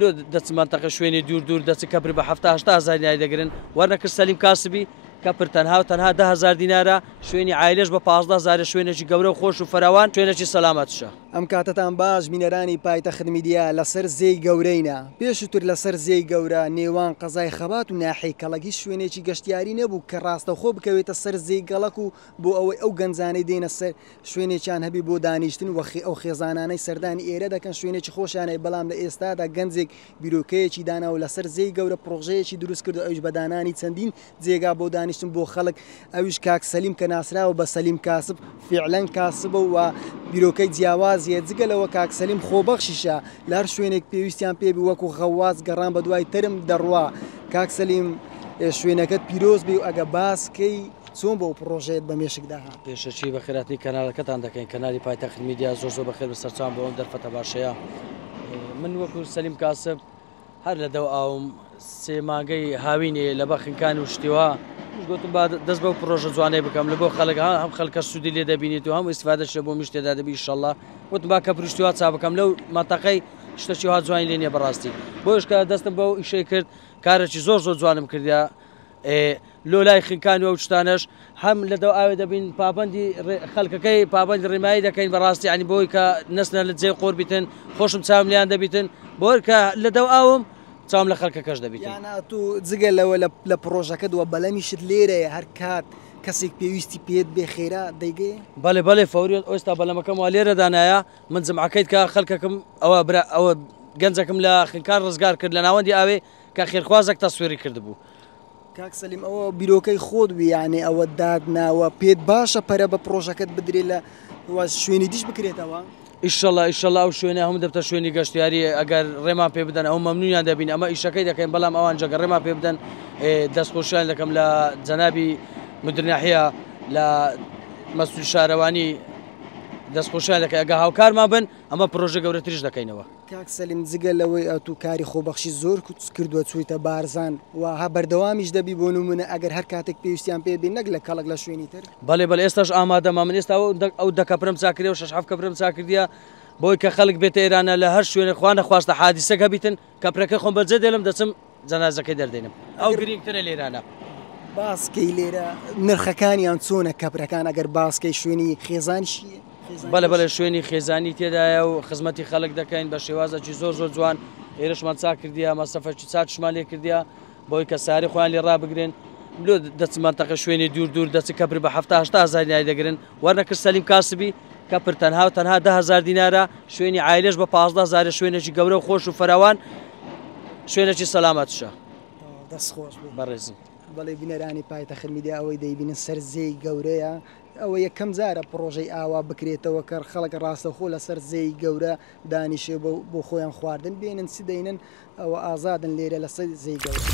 لۆ دەچ منتەقە شوێنی دوور دەچ کەپر بە 7-8 دیناری دەگرن وەرنەکرد سەلیم کاسبی کەپر تەنها و تەنها 10,000 دینارە شوێنی عایلەش بە 15,000 شوێنێکی گەورە و خۆش و فراوان شوێنێکی سەلامەتشە. ئەم کاتتان باش بینەرانی پایتەخت میدیا لەسەر زێی گەورەینە پێشتر لەسەر زێی گەورە نێوان قەزای خەبات و ناحی کەڵەکی شوێنێکی گەشتیاری نەبوو کە ڕاستەخۆ بکەوێتە سەر زێی گەڵک و بۆ ئەوەی ئەو گەنجانەی دێنە سەر شوێنێکیان هەبی بۆ دانیشتن و ئەو خێزانانەی سەردانی ئێرە دەکەن شوێنێکی خۆشیانەی بەڵام لە ئێستادا گەنجێک بیرۆکەیەکی دانا و لەسەر زێی گەورە پرۆژەیەکی دروست کرد و ئەوش بەدانانی چەندین جێگا بۆ دانیشتن بۆ خەڵک ئەوش کاک سەلیم کە ناسراوە بە سەلیم کاسب فعلەن کاسبە و بیرۆکەی جیاوازیە جگەلەوە کاک سەلیم خۆبەخشیشە لە هەر شوێنێک پێویستیان پێبی وەکو غەواز گەڕان بە دوای ترم دەڕوا کاک سەلیم شوێنەکەت پیرۆز بێ و ئەگە باسکەی چۆن بۆ پرۆژەیەت بە مێشک داهات پێشەچی بە خێراتی کەناڵەکەتان دەکەین کەنالی پایتەخت میدیا زۆر بەخێر بە سەرچاوان بۆ ئەم دەرفەتە باشەیە من وەکو سەلیم کاسب هەر لە دەو ئاوم سێ مانگەی هاوینێ لە بەخنکان و شتیوە گوتم دەست بە پرۆژە جوانەی بکەم لە بۆ خەڵک هەم خەڵکە سوودی لێ دەبینێت و هەم ئیسفادەشە بۆ میشتێدا دەبی ئینشەڵڵا وتم با کە پرشتیوا چا بکەم لەو ماتەقەی شتێکی ها جوانی لێ نییە بەڕاستی بۆش کە دەستم بەو ئیشەی کرد کارێکی زۆر جوانم کردیا لۆ لای خنکان و شتانش هەم لە دەو ئاوێ دەبین پابندی خەڵکەکەی پابندی ڕێمایی دەکەین بەڕاستی عنی بۆی کە نەسنە لە جێ قۆر بیتن خۆشم چاوم لیان دەبیتن بۆ کە لە دەو ئاوم چاوم لە خەڵکەکەش دەبیت تو جگە لەوە لە پرۆژەکە دووە بەلەمیشت لێرەیە هەر کات کەسێک پێویستی پێت بێ خێرا دەیگێ بەڵێ فەوری ئێستا بەلەمەکەم وا لێرە دانایە من جمعەکەیت کە خەڵکەکەم ئەوە گەنجەکەم لە خنکار ڕزگار کرد لە ناوەندی ئاوێ کە خێرخوازێک تەسوێری کردبوو کاک سەلیم ئەوە بیرۆکەی خۆت بی یعنی ئەوە دادناوە پێت باشە پەرە بە پرۆژەکەت بدرێ لە شوێنی دیش بکرێتەوە ئیشەڵا ئەو شوێنە هەموو دەبتە شوێنی گەشتیاری ئەگەر ڕێمان پێ بدەن ئەو مەمنونیان دەبین ئەمە ئیشەکەی دەکەین بەڵام ئەوان جەگە ڕێمان پێ بدەن دەستخۆشیان دەکەم لە جەنابی مدرناحیە لە مەسئول شارەوانی دەستخۆشیان دەکەی ئەگە هاوکارمان بن ئەمە پرۆژە گەورەتریش دەکەینەوە کاک سەلیم جگە لەوەی ئەو تو کاری خۆبەخشی زۆر کردووە چوویتە بارزان و ها بەردەوامیش دەبی بۆ نمونە ئەگەر هەر کاتێک پێویستیان پێبی نەک لە کەڵک لە شوێنی تر بەڵێ ئێستاش ئامادەما من ئێستا ئەو دەکەپرم چاکرێ و 6 کەپرم چاکردیە بۆی کە خەڵک بێتە ئێرانە لە هەر شوێنە خوانە خواستە حادیسەکە بیتن کەپرەکە خۆم بەجێ دێڵم دەچم جەنازەکەی دەردێنم ئەو گرنگترە لێرانە باسکەی لێرە نرخەکانیان چۆنە کەپرەکان ئەگەر باسکەی شوێنی خێزانشیە بەڵێ شوێنی خێزانی تێدایە و خزمەتی خەڵک دەکەین بە شێوازێکی زۆر جوان ئێرەشمان چاک کردیا مەسەفەرکی چاکشمان لێ کردیا بۆی کە ساری خۆیان لێ ڕابگرن لۆ دەچ منتەقە شوێنی دوور دەچ کەپر بە 7-8 دیناری دەگرن وەرنەکرد سەلیم کاسبی کەپر تەنها و تەنها 10,000 دینارە شوێنی عایلەش بە 15,000 شوێنێکی گەورە و خۆش و فراوان شوێنێکی سەلامەتشە دەستخۆش بەڕێزم بەڵێ بینەرانی پایتەخت میدیا ئەوەی دەیبینن سەر زێی گەورەیە ئەوە یەکەم جارە پرۆژەی ئاوا بکرێتەوە کە خەڵک ڕاستەخۆ لەسەر زێی گەورە دانیشێ بۆ خۆیان خواردن بێنن چی دەینن ئەوە ئازادن لێرە لەسەر زێی گەورە.